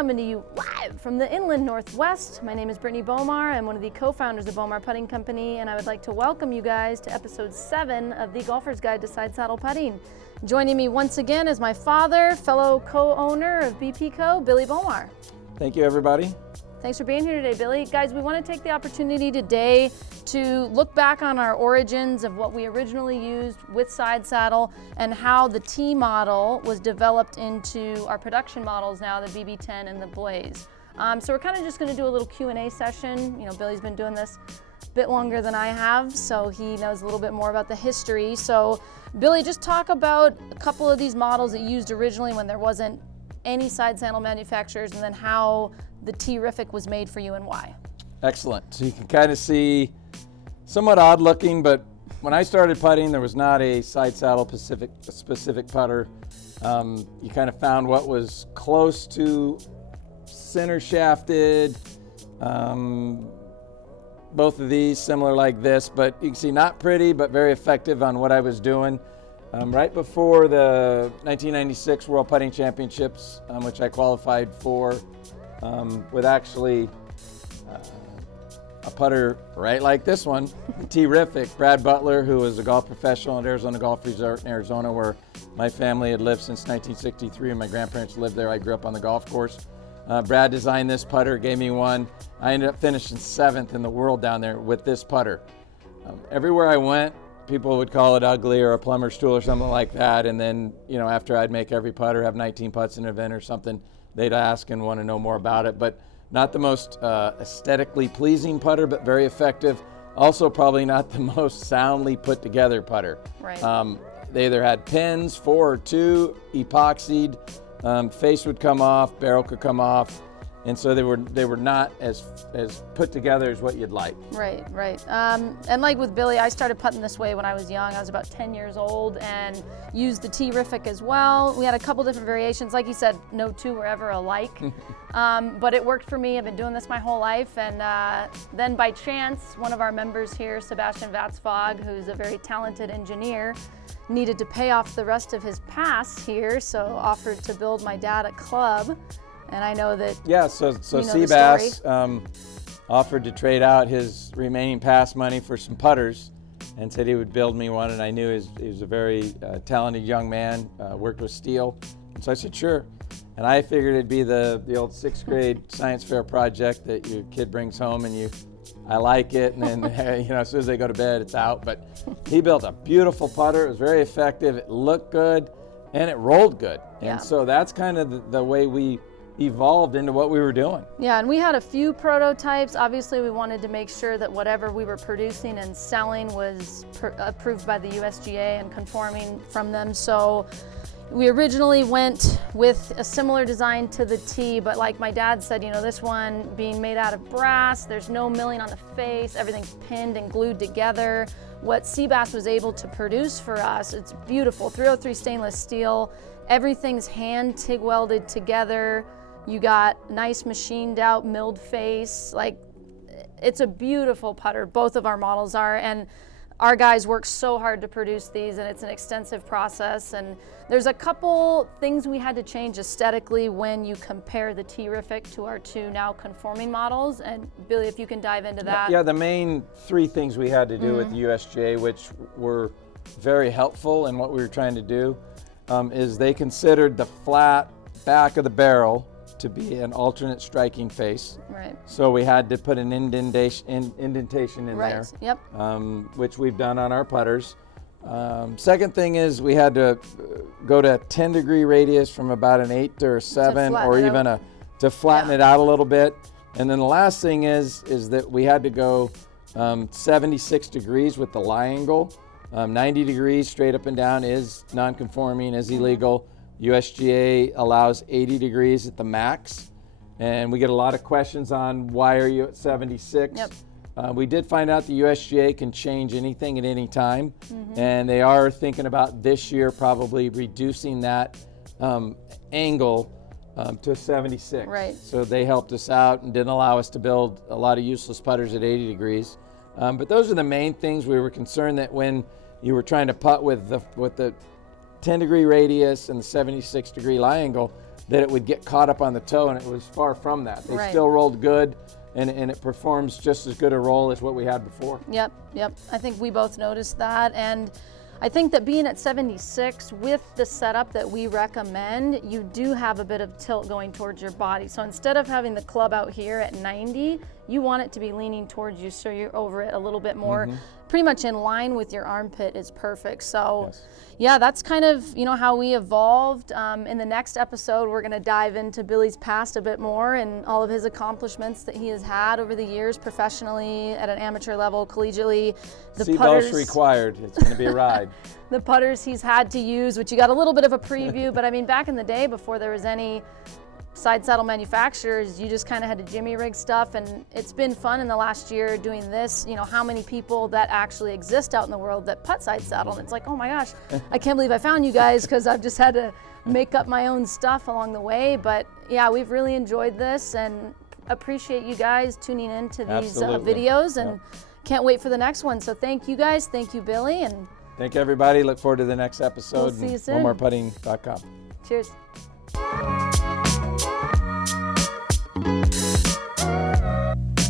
coming to you live from the inland Northwest. My name is Brittany Bomar. I'm one of the co-founders of Bomar Putting Co, and I would like to welcome you guys to episode 7 of the Golfer's Guide to Side Saddle Putting. Joining me once again is my father, fellow co-owner of BPCO, Billy Bomar. Thank you, everybody. Thanks for being here today, Billy. Guys, we want to take the opportunity today to look back on our origins of what we originally used with side saddle and how the T model was developed into our production models now, the BB10 and the Blaze. So we're kind of just going to do a little Q&A session. You know, Billy's been doing this a bit longer than I have, so he knows a little bit more about the history. So Billy, just talk about a couple of these models that you used originally when there wasn't any side saddle manufacturers, and then how the T-Rific was made for you and why. Excellent. So you can kind of see somewhat odd looking, but when I started putting, there was not a side saddle specific putter. You kind of found what was close to center shafted. Both of these similar like this, but you can see not pretty, but very effective on what I was doing. Right before the 1996 World Putting Championships, which I qualified for, with actually a putter right like this one, T-Rific. Brad Butler, who was a golf professional at Arizona Golf Resort in Arizona, where my family had lived since 1963 and my grandparents lived there. I grew up on the golf course. Brad designed this putter, gave me one. I ended up finishing 7th in the world down there with this putter. Everywhere I went, people would call it ugly or a plumber's tool or something like that. And then, you know, after I'd make every putter, have 19 putts in an event or something, they'd ask and want to know more about it. But not the most aesthetically pleasing putter, but very effective. Also probably not the most soundly put together putter. Right. They either had pins, 4 or 2, epoxied, face would come off, barrel could come off. And so they were not as put together as what you'd like. Right. And like with Billy, I started putting this way when I was young. I was about 10 years old and used the T-Rific as well. We had a couple different variations. Like you said, no two were ever alike. But it worked for me. I've been doing this my whole life. And then by chance, one of our members here, Sebastian Vatsfog, who's a very talented engineer, needed to pay off the rest of his pass here, so offered to build my dad a club. And I know that so Seabass offered to trade out his remaining pass money for some putters and said he would build me one, and I knew he was a very talented young man, worked with steel. And so I said, sure. And I figured it'd be the old 6th grade science fair project that your kid brings home and I like it, and then you know, as soon as they go to bed, it's out. But he built a beautiful putter. It was very effective. It looked good, and it rolled good. Yeah. And so that's kind of the way we evolved into what we were doing. Yeah, and we had a few prototypes. Obviously, we wanted to make sure that whatever we were producing and selling was approved by the USGA and conforming from them. So we originally went with a similar design to the T, but like my dad said, you know, this one being made out of brass, there's no milling on the face, everything's pinned and glued together. What Seabass was able to produce for us, it's beautiful, 303 stainless steel, everything's hand TIG welded together. You got nice machined out milled face. Like, it's a beautiful putter. Both of our models are, and our guys work so hard to produce these, and it's an extensive process. And there's a couple things we had to change aesthetically when you compare the T-Rific to our 2 now conforming models. And Billy, if you can dive into that. Yeah, the main 3 things we had to do with the USGA, which were very helpful in what we were trying to do, is they considered the flat back of the barrel to be an alternate striking face. Right. So we had to put an indentation in there. Yep. Which we've done on our putters. Second thing is we had to go to a 10-degree radius from about an 8 to a 7, or even to flatten it out a little bit. And then the last thing is that we had to go 76 degrees with the lie angle. 90 degrees straight up and down is non-conforming, is illegal. USGA allows 80 degrees at the max, and we get a lot of questions on why are you at 76. Yep. We did find out the USGA can change anything at any time, and they are thinking about this year probably reducing that angle to 76. Right. So they helped us out and didn't allow us to build a lot of useless putters at 80 degrees. But those are the main things. We were concerned that when you were trying to putt with the 10-degree radius and the 76-degree lie angle, that it would get caught up on the toe, and it was far from that. They Right. still rolled good, and it performs just as good a roll as what we had before. Yep. I think we both noticed that, and I think that being at 76 with the setup that we recommend, you do have a bit of tilt going towards your body. So instead of having the club out here at 90, you want it to be leaning towards you so you're over it a little bit more. Pretty much in line with your armpit is perfect. So Yes. yeah, that's kind of, how we evolved. In the next episode, we're going to dive into Billy's past a bit more and all of his accomplishments that he has had over the years, professionally, at an amateur level, collegiately. The Seatbelts required. It's going to be a ride. The putters he's had to use, which you got a little bit of a preview, but I mean, back in the day, before there was any side saddle manufacturers, you just kind of had to jimmy rig stuff, and it's been fun in the last year doing this. How many people that actually exist out in the world that putt side saddle, and it's like, oh my gosh, I can't believe I found you guys, because I've just had to make up my own stuff along the way. But yeah, we've really enjoyed this and appreciate you guys tuning into these videos, and can't wait for the next one. So thank you guys, thank you Billy, and thank you everybody. Look forward to the next episode. We'll see you soon. BomarPutting.com. Cheers.